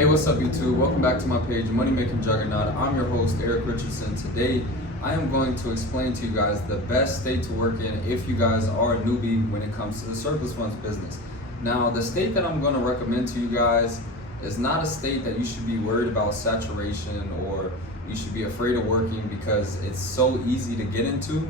Hey, what's up YouTube? Welcome back to my page, Money Making Juggernaut. I'm your host, Eric Richardson. Today, I am going to explain to you guys the best state to work in if you guys are a newbie when it comes to the surplus funds business. Now, the state that I'm going to recommend to you guys is not a state that you should be worried about saturation or you should be afraid of working because it's so easy to get into.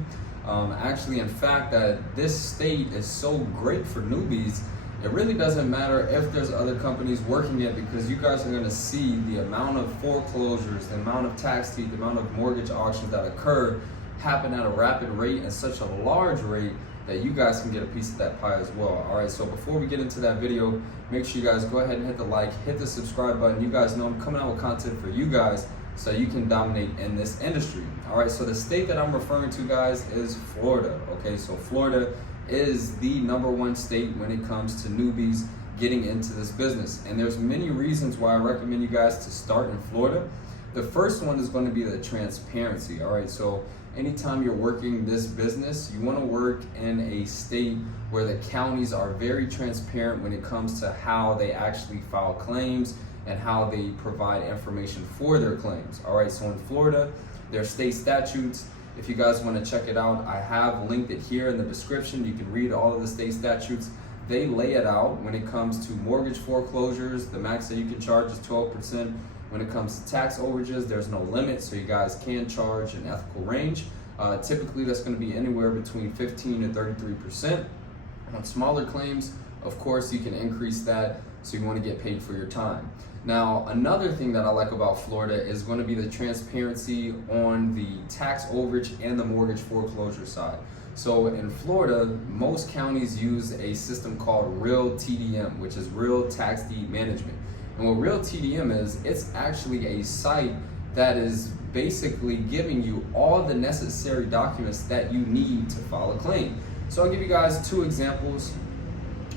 Actually, in fact, that this state is so great for newbies. It really doesn't matter if there's other companies working it because you guys are going to see the amount of foreclosures, the amount of tax deed, the amount of mortgage auctions that occur happen at a rapid rate and such a large rate that you guys can get a piece of that pie as well. All right, so before we get into that video, make sure you guys go ahead and hit the like, hit the subscribe button. You guys know I'm coming out with content for you guys so you can dominate in this industry. All right, so the state that I'm referring to, guys, is Florida. Okay, so Florida is the #1 state when it comes to newbies getting into this business. And there's many reasons why I recommend you guys to start in Florida. The first one is going to be the transparency. All right, so anytime you're working this business, you want to work in a state where the counties are very transparent when it comes to how they actually file claims and how they provide information for their claims. All right, so in Florida, there are state statutes. If you guys want to check it out, I have linked it here in the description. You can read all of the state statutes. They lay it out when it comes to mortgage foreclosures. The max that you can charge is 12%. When it comes to tax overages, there's no limit, so you guys can charge an ethical range. Typically, that's going to be anywhere between 15 to 33%. On smaller claims, of course, you can increase that, so you want to get paid for your time. Now, another thing that I like about Florida is going to be the transparency on the tax overage and the mortgage foreclosure side. So in Florida, most counties use a system called Real TDM, which is Real Tax Deed Management. And what Real TDM is, it's actually a site that is basically giving you all the necessary documents that you need to file a claim. So I'll give you guys two examples.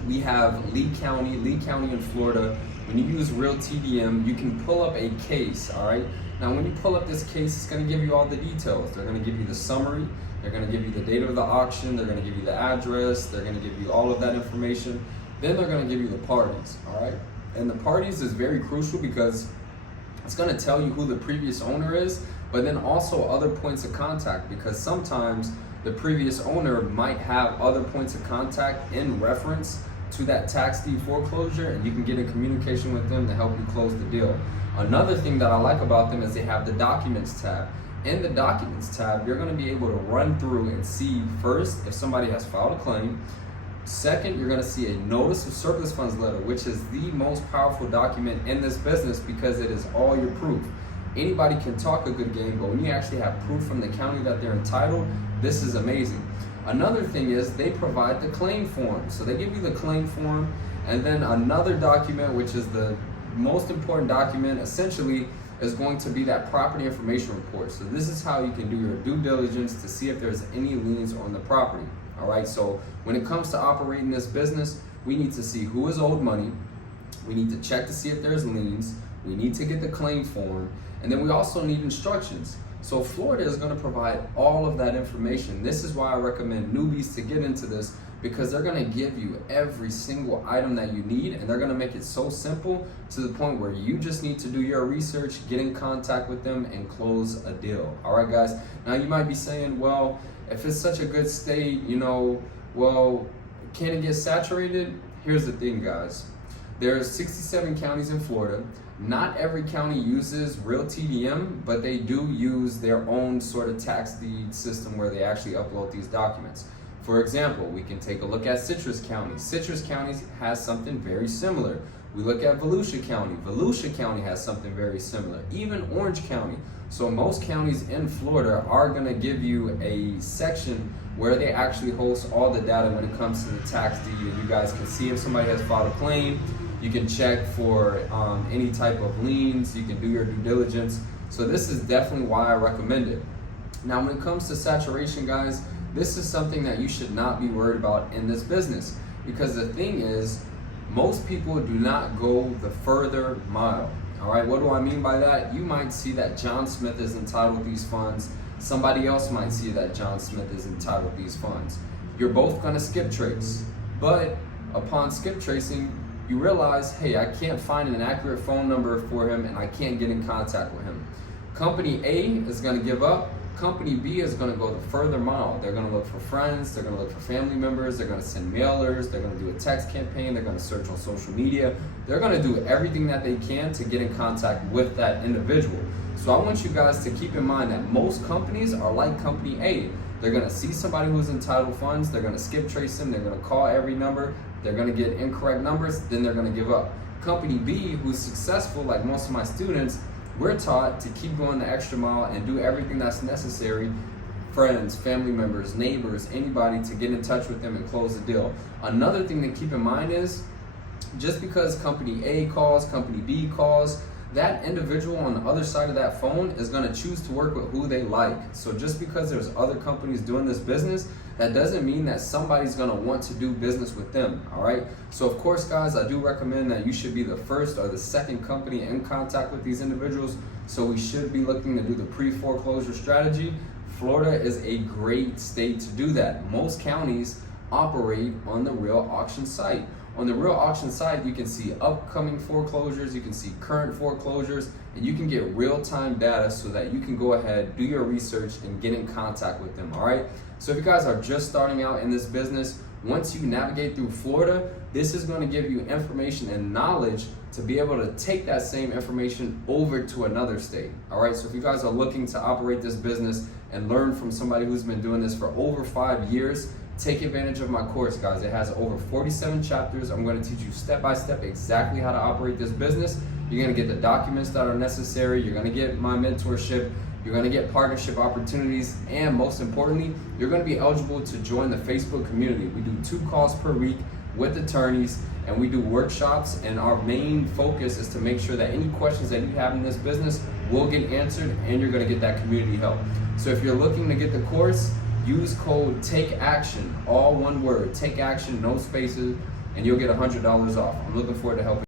We have Lee County in Florida. When you use Real TDM, you can pull up a case, all right? Now, when you pull up this case, it's gonna give you all the details. They're gonna give you the summary, they're gonna give you the date of the auction, they're gonna give you the address, they're gonna give you all of that information. Then they're gonna give you the parties, all right? And the parties is very crucial because it's gonna tell you who the previous owner is, but then also other points of contact, because sometimes the previous owner might have other points of contact in reference to that tax deed foreclosure, and you can get in communication with them to help you close the deal. Another thing that I like about them is they have the documents tab. In the documents tab, you're going to be able to run through and see first if somebody has filed a claim. Second, you're going to see a notice of surplus funds letter, which is the most powerful document in this business because it is all your proof. Anybody can talk a good game, but when you actually have proof from the county that they're entitled, this is amazing. Another thing is they provide the claim form. So they give you the claim form, and then another document, which is the most important document, essentially is going to be that property information report. So this is how you can do your due diligence to see if there's any liens on the property. All right, so when it comes to operating this business, we need to see who is owed money. We need to check to see if there's liens. We need to get the claim form, and then we also need instructions. So Florida is going to provide all of that information. This is why I recommend newbies to get into this, because they're going to give you every single item that you need, and they're going to make it so simple to the point where you just need to do your research, get in contact with them, and close a deal. All right, guys. Now you might be saying, well, if it's such a good state, well, can it get saturated? Here's the thing, guys. There's 67 counties in Florida. Not every county uses Real TDM, but they do use their own sort of tax deed system where they actually upload these documents. For example, we can take a look at Citrus County. Citrus County has something very similar. We look at Volusia County. Volusia County has something very similar. Even Orange County. So most counties in Florida are going to give you a section where they actually host all the data when it comes to the tax deed, and you guys can see if somebody has filed a claim. You can check for any type of liens. You can do your due diligence. So this is definitely why I recommend it. Now, when it comes to saturation, guys, this is something that you should not be worried about in this business, because the thing is, most people do not go the further mile. All right, what do I mean by that? You might see that John Smith is entitled to these funds. Somebody else might see that John Smith is entitled to these funds. You're both going to skip trace, but upon skip tracing, you realize, hey, I can't find an accurate phone number for him and I can't get in contact with him. Company A is going to give up. Company B is going to go the further mile. They're going to look for friends, they're going to look for family members, they're going to send mailers, they're going to do a text campaign, they're going to search on social media. They're going to do everything that they can to get in contact with that individual. So I want you guys to keep in mind that most companies are like Company A. They're going to see somebody who's entitled funds, they're going to skip trace them, they're going to call every number, they're going to get incorrect numbers, then they're going to give up. Company B, who's successful, like most of my students, we're taught to keep going the extra mile and do everything that's necessary, friends, family members, neighbors, anybody, to get in touch with them and close the deal. Another thing to keep in mind is, just because Company A calls, Company B calls, that individual on the other side of that phone is going to choose to work with who they like. So just because there's other companies doing this business, that doesn't mean that somebody's going to want to do business with them. All right. So of course, guys, I do recommend that you should be the first or the second company in contact with these individuals. So we should be looking to do the pre-foreclosure strategy. Florida is a great state to do that. Most counties operate on the real auction site. On the real auction site, you can see upcoming foreclosures, you can see current foreclosures, and you can get real-time data so that you can go ahead, do your research, and get in contact with them, all right? So if you guys are just starting out in this business, once you navigate through Florida, this is going to give you information and knowledge to be able to take that same information over to another state, all right? So if you guys are looking to operate this business and learn from somebody who's been doing this for over 5 years, take advantage of my course, guys. It has over 47 chapters. I'm going to teach you step by step exactly how to operate this business. You're going to get the documents that are necessary. You're going to get my mentorship. You're going to get partnership opportunities. And most importantly, you're going to be eligible to join the Facebook community. We do 2 calls per week with attorneys, and we do workshops. And our main focus is to make sure that any questions that you have in this business will get answered, and you're going to get that community help. So if you're looking to get the course, use code TAKEACTION, all one word, take action, no spaces, and you'll get $100 off. I'm looking forward to helping.